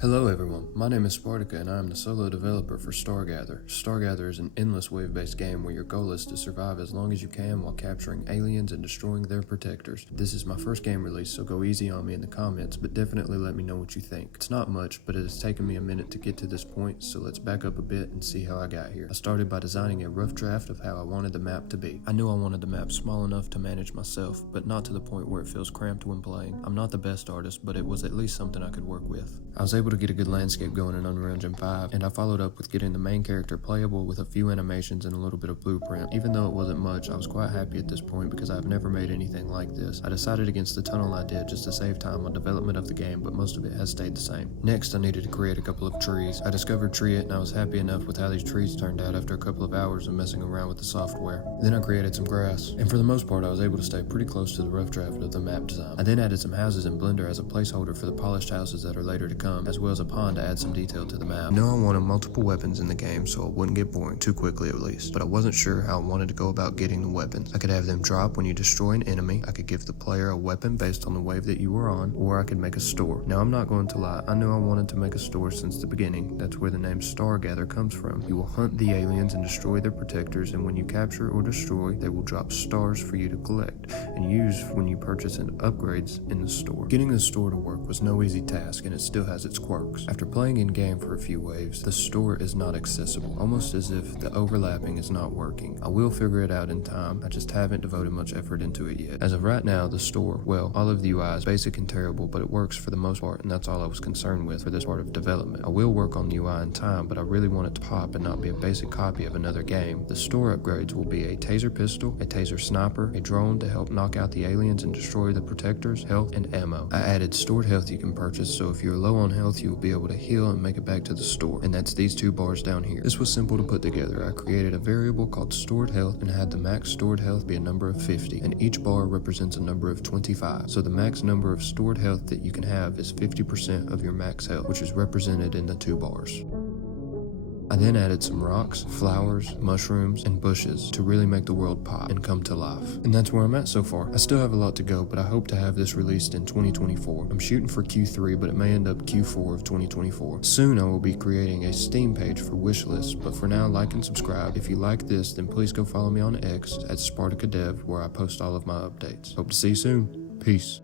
Hello everyone, my name is Spartica and I am the solo developer for Stargather. Stargather is an endless wave-based game where your goal is to survive as long as you can while capturing aliens and destroying their protectors. This is my first game release, so go easy on me in the comments, but definitely let me know what you think. It's not much, but it has taken me a minute to get to this point, so let's back up a bit and see how I got here. I started by designing a rough draft of how I wanted the map to be. I knew I wanted the map small enough to manage myself, but not to the point where it feels cramped when playing. I'm not the best artist, but it was at least something I could work with. I was able to get a good landscape going in Unreal Engine 5, and I followed up with getting the main character playable with a few animations and a little bit of blueprint. Even though it wasn't much, I was quite happy at this point because I've never made anything like this. I decided against the tunnel idea just to save time on development of the game, but most of it has stayed the same. Next, I needed to create a couple of trees. I discovered Tree It, and I was happy enough with how these trees turned out after a couple of hours of messing around with the software. Then I created some grass, and for the most part I was able to stay pretty close to the rough draft of the map design. I then added some houses in Blender as a placeholder for the polished houses that are later to come, as well as a pond to add some detail to the map. I know I wanted multiple weapons in the game so it wouldn't get boring too quickly at least, but I wasn't sure how I wanted to go about getting the weapons. I could have them drop when you destroy an enemy, I could give the player a weapon based on the wave that you were on, or I could make a store. Now I'm not going to lie, I knew I wanted to make a store since the beginning. That's where the name Stargather comes from. You will hunt the aliens and destroy their protectors, and when you capture or destroy, they will drop stars for you to collect and use when you purchase and upgrades in the store. Getting the store to work was no easy task, and it still has its quirks. After playing in game for a few waves, the store is not accessible, almost as if the overlapping is not working. I will figure it out in time, I just haven't devoted much effort into it yet. As of right now, the store, well, all of the UI is basic and terrible, but it works for the most part, and that's all I was concerned with for this part of development. I will work on the UI in time, but I really want it to pop and not be a basic copy of another game. The store upgrades will be a taser pistol, a taser sniper, a drone to help knock out the aliens and destroy the protectors, health, and ammo. I added stored health you can purchase, so if you're low on health, you will be able to heal and make it back to the store, and that's these two bars down here. This was simple to put together. I created a variable called stored health and had the max stored health be a number of 50, and each bar represents a number of 25. So the max number of stored health that you can have is 50% of your max health, which is represented in the two bars. I then added some rocks, flowers, mushrooms, and bushes to really make the world pop and come to life. And that's where I'm at so far. I still have a lot to go, but I hope to have this released in 2024. I'm shooting for Q3, but it may end up Q4 of 2024. Soon I will be creating a Steam page for wishlists, but for now, like and subscribe. If you like this, then please go follow me on X at SparticaDev, where I post all of my updates. Hope to see you soon. Peace.